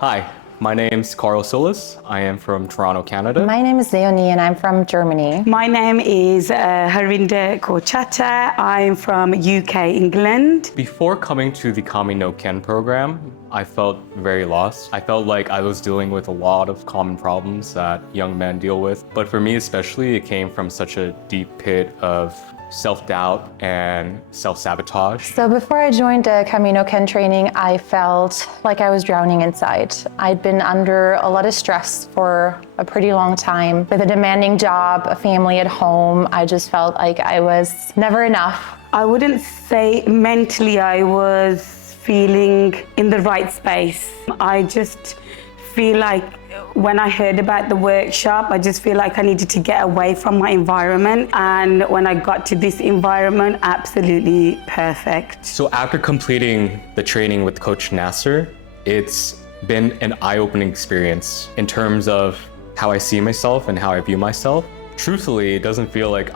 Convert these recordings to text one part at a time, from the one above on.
Hi, my name's Carl Solis. I am from Toronto, Canada. My name is Leonie and I'm from Germany. My name is Harinder Korchata. I'm from UK, England. Before coming to the Kami no Ken program, I felt very lost. I felt like I was dealing with a lot of common problems that young men deal with. But for me especially, it came from such a deep pit of self-doubt and self-sabotage. So before I joined the Kami no Ken training, I felt like I was drowning inside. I'd been under a lot of stress for a pretty long time. With a demanding job, a family at home, I just felt like I was never enough. I wouldn't say mentally I was feeling in the right space. I just feel like when I heard about the workshop, I just feel like I needed to get away from my environment. And when I got to this environment, absolutely perfect. So after completing the training with Coach Nasser, it's been an eye-opening experience in terms of how I see myself and how I view myself. Truthfully, it doesn't feel like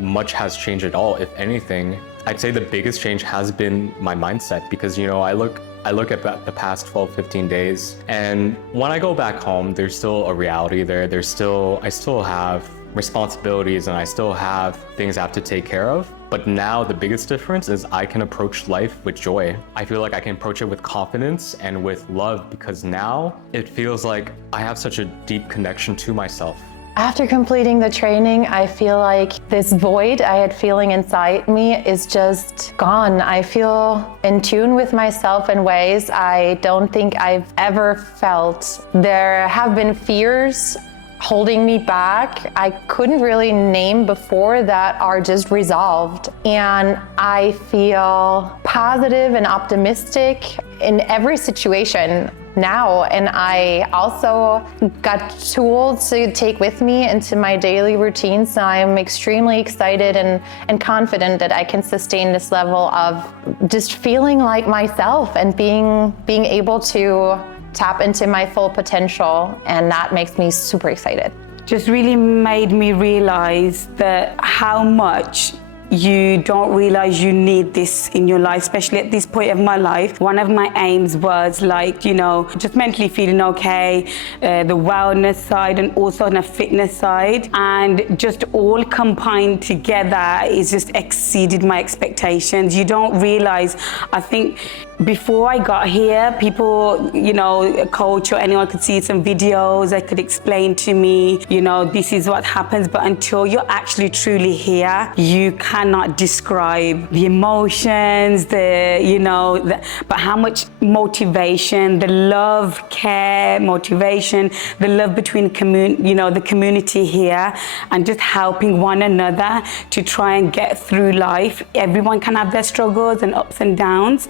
much has changed at all. If anything, I'd say the biggest change has been my mindset because, I look at the past 12, 15 days, and when I go back home, there's still a reality there. I still have responsibilities and I still have things I have to take care of. But now the biggest difference is I can approach life with joy. I feel like I can approach it with confidence and with love because now it feels like I have such a deep connection to myself. After completing the training, I feel like this void I had feeling inside me is just gone. I feel in tune with myself in ways I don't think I've ever felt. There have been fears holding me back I couldn't really name before that are just resolved. And I feel positive and optimistic in every situation now, and I also got tools to take with me into my daily routine, so I'm extremely excited and confident that I can sustain this level of just feeling like myself and being able to tap into my full potential, and that makes me super excited. Just really made me realize that how much you don't realize you need this in your life, especially at this point of my life. One of my aims was just mentally feeling okay, the wellness side and also on a fitness side, and just all combined together is just exceeded my expectations. You don't realize, I think before I got here, people, a coach or anyone could see some videos, they could explain to me, this is what happens, but until you're actually truly here, you cannot describe the emotions, but how much motivation, the love, care, motivation, the love between the community here, and just helping one another to try and get through life. Everyone can have their struggles and ups and downs,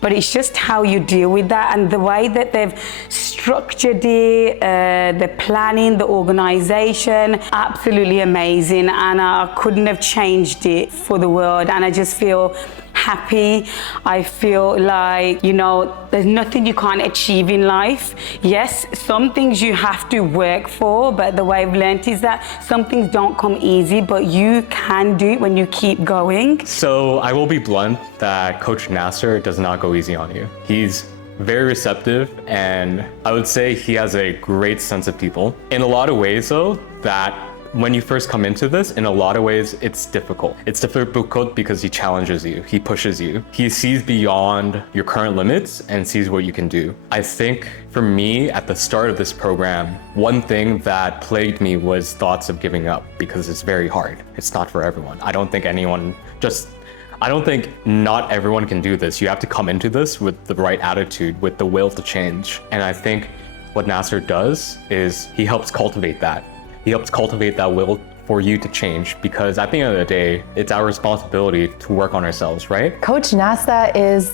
but it's just how you deal with that, and the way that they've structured it, the planning, the organization, absolutely amazing, and I couldn't have changed it for the world. And I just feel happy. I feel like, there's nothing you can't achieve in life. Yes, some things you have to work for, but the way I've learned is that some things don't come easy, but you can do it when you keep going. So I will be blunt that Coach Nasser does not go easy on you. He's very receptive, and I would say he has a great sense of people. In a lot of ways though, that when you first come into this, in a lot of ways, it's difficult. It's difficult because he challenges you, he pushes you. He sees beyond your current limits and sees what you can do. I think for me, at the start of this program, one thing that plagued me was thoughts of giving up because it's very hard. It's not for everyone. I don't think not everyone can do this. You have to come into this with the right attitude, with the will to change. And I think what Nasser does is he helps cultivate that. He helps cultivate that will for you to change, because at the end of the day, it's our responsibility to work on ourselves, right? Coach Nasser is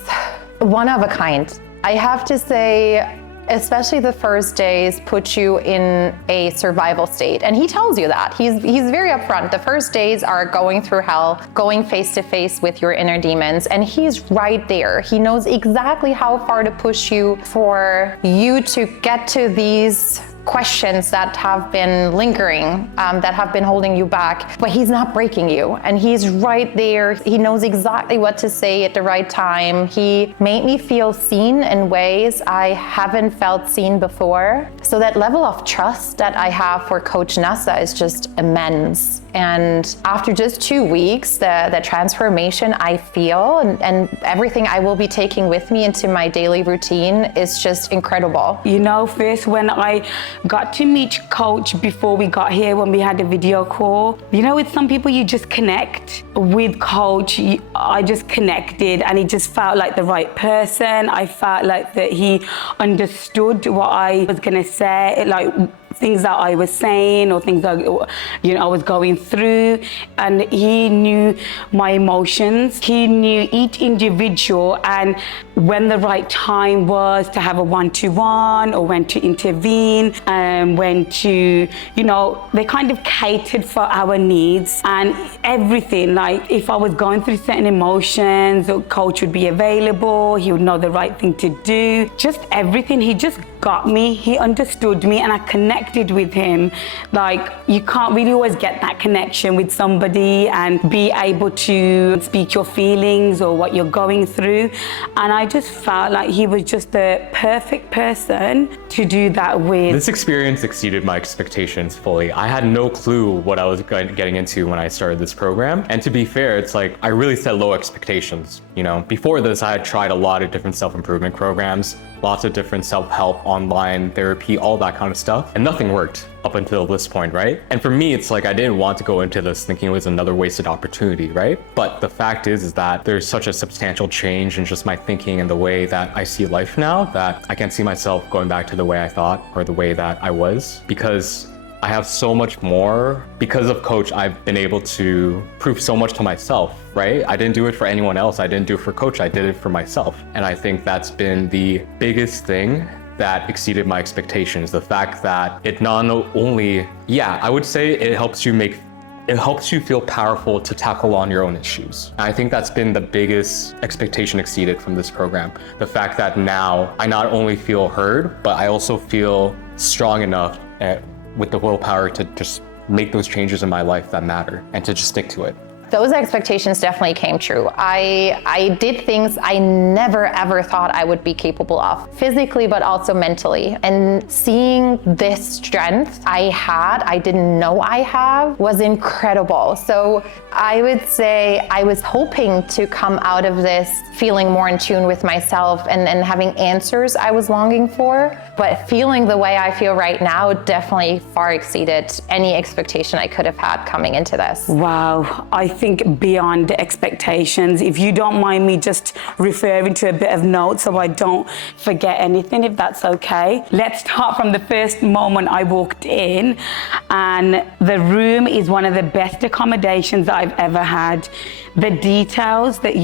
one of a kind. I have to say, especially the first days put you in a survival state. And he tells you that. He's very upfront. The first days are going through hell, going face to face with your inner demons. And he's right there. He knows exactly how far to push you for you to get to these questions that have been lingering, that have been holding you back, but he's not breaking you. And he's right there. He knows exactly what to say at the right time. He made me feel seen in ways I haven't felt seen before. So that level of trust that I have for Coach Nasser is just immense. And after just 2 weeks, the transformation I feel and everything I will be taking with me into my daily routine is just incredible. You know, first when I got to meet Coach before we got here, when we had a video call, you know, with some people you just connect. With Coach, I just connected and he just felt like the right person. I felt like that he understood what I was gonna say, like things that I was saying or things that, you know, I was going through, and he knew my emotions. He knew each individual and when the right time was to have a one-to-one or when to intervene and when to, you know, they kind of catered for our needs and everything. Like if I was going through certain emotions, the Coach would be available, he would know the right thing to do, just everything. He just got me, he understood me, and I connected with him. Like you can't really always get that connection with somebody and be able to speak your feelings or what you're going through. And I just felt like he was just the perfect person to do that with. This experience exceeded my expectations fully. I had no clue what I was getting into when I started this program. And to be fair, it's like I really set low expectations. You know, before this, I had tried a lot of different self-improvement programs, lots of different self-help, online therapy, all that kind of stuff, and nothing worked up until this point, right? And for me, it's like I didn't want to go into this thinking it was another wasted opportunity, right? But the fact is that there's such a substantial change in just my thinking and the way that I see life now that I can't see myself going back to the way I thought or the way that I was, because I have so much more. Because of Coach, I've been able to prove so much to myself, right? I didn't do it for anyone else. I didn't do it for Coach. I did it for myself. And I think that's been the biggest thing that exceeded my expectations. The fact that it not only, I would say it helps you feel powerful to tackle on your own issues. And I think that's been the biggest expectation exceeded from this program. The fact that now I not only feel heard, but I also feel strong enough with the willpower to just make those changes in my life that matter and to just stick to it. Those expectations definitely came true. I did things I never ever thought I would be capable of, physically but also mentally. And seeing this strength I didn't know I have, was incredible. So I would say I was hoping to come out of this feeling more in tune with myself and having answers I was longing for. But feeling the way I feel right now definitely far exceeded any expectation I could have had coming into this. Wow, I think beyond expectations. If you don't mind me just referring to a bit of notes so I don't forget anything, if that's okay. Let's start from the first moment I walked in, and the room is one of the best accommodations that I've ever had. The details that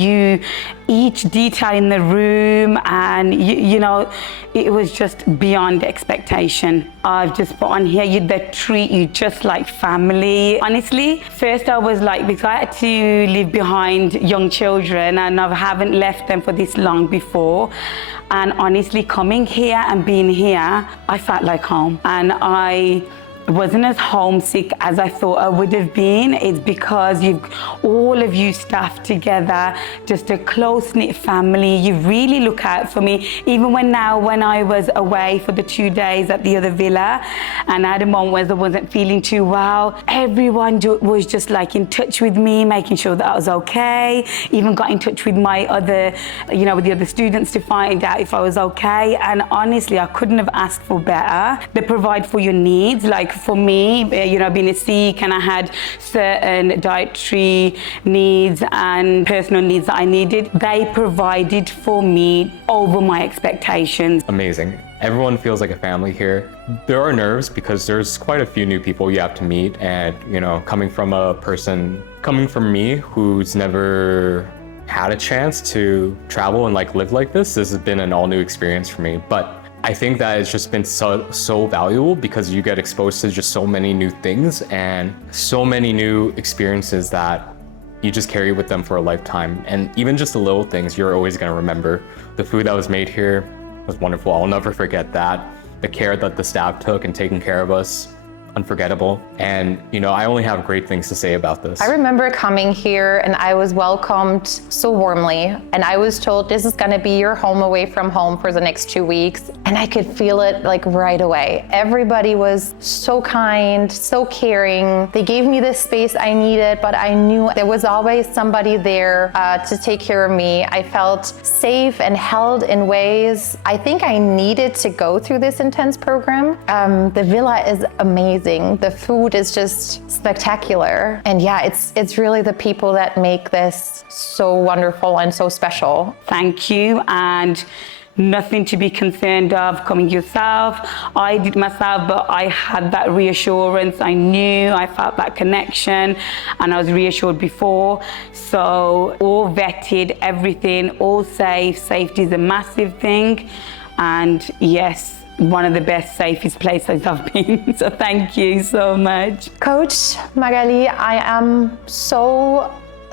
each detail in the room, and you know, it was just beyond expectation. I've just put on here, they treat you just like family. Honestly, first I was like, because I had to leave behind young children and I haven't left them for this long before. And honestly, coming here and being here, I felt like home. And I wasn't as homesick as I thought I would have been. It's because all of you staff together, just a close-knit family. You really look out for me. Even when I was away for the 2 days at the other villa, and I had a moment where I wasn't feeling too well, everyone was just like in touch with me, making sure that I was okay. Even got in touch with my other, with the other students to find out if I was okay. And honestly, I couldn't have asked for better. They provide for your needs. Like for me, being sick, and I had certain dietary needs and personal needs that I needed. They provided for me over my expectations. Amazing. Everyone feels like a family here. There are nerves because there's quite a few new people you have to meet, and coming from me who's never had a chance to travel and live like this has been an all new experience for me. But I think that it's just been so valuable because you get exposed to just so many new things and so many new experiences that you just carry with them for a lifetime. And even just the little things you're always going to remember. The food that was made here was wonderful. I'll never forget that. the care that the staff took in taking care of us, unforgettable. And, I only have great things to say about this. I remember coming here and I was welcomed so warmly, and I was told this is gonna be your home away from home for the next 2 weeks. And I could feel it like right away. Everybody was so kind, so caring. They gave me the space I needed, but I knew there was always somebody there to take care of me. I felt safe and held in ways I think I needed to go through this intense program. The villa is amazing. The food is just spectacular. And yeah, it's really the people that make this so wonderful and so special. Thank you, and nothing to be concerned of coming yourself. I did myself, but I had that reassurance. I knew, I felt that connection, and I was reassured before. So all vetted, everything, all safe. Safety is a massive thing. And yes, one of the best, safest places I've been. So thank you so much. Coach Magali, I am so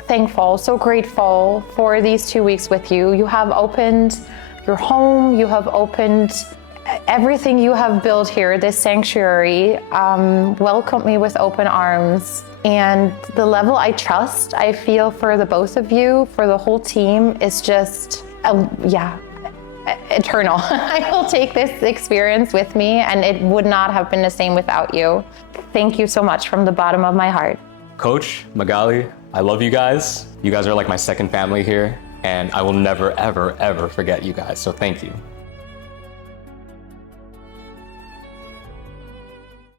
thankful, so grateful for these 2 weeks with you. You have opened your home, you have opened everything you have built here, this sanctuary, welcomed me with open arms. And the level I trust I feel for the both of you, for the whole team, is just, eternal. I will take this experience with me, and it would not have been the same without you. Thank you so much from the bottom of my heart. Coach Magali, I love you guys. You guys are like my second family here, and I will never, ever, ever forget you guys. So thank you.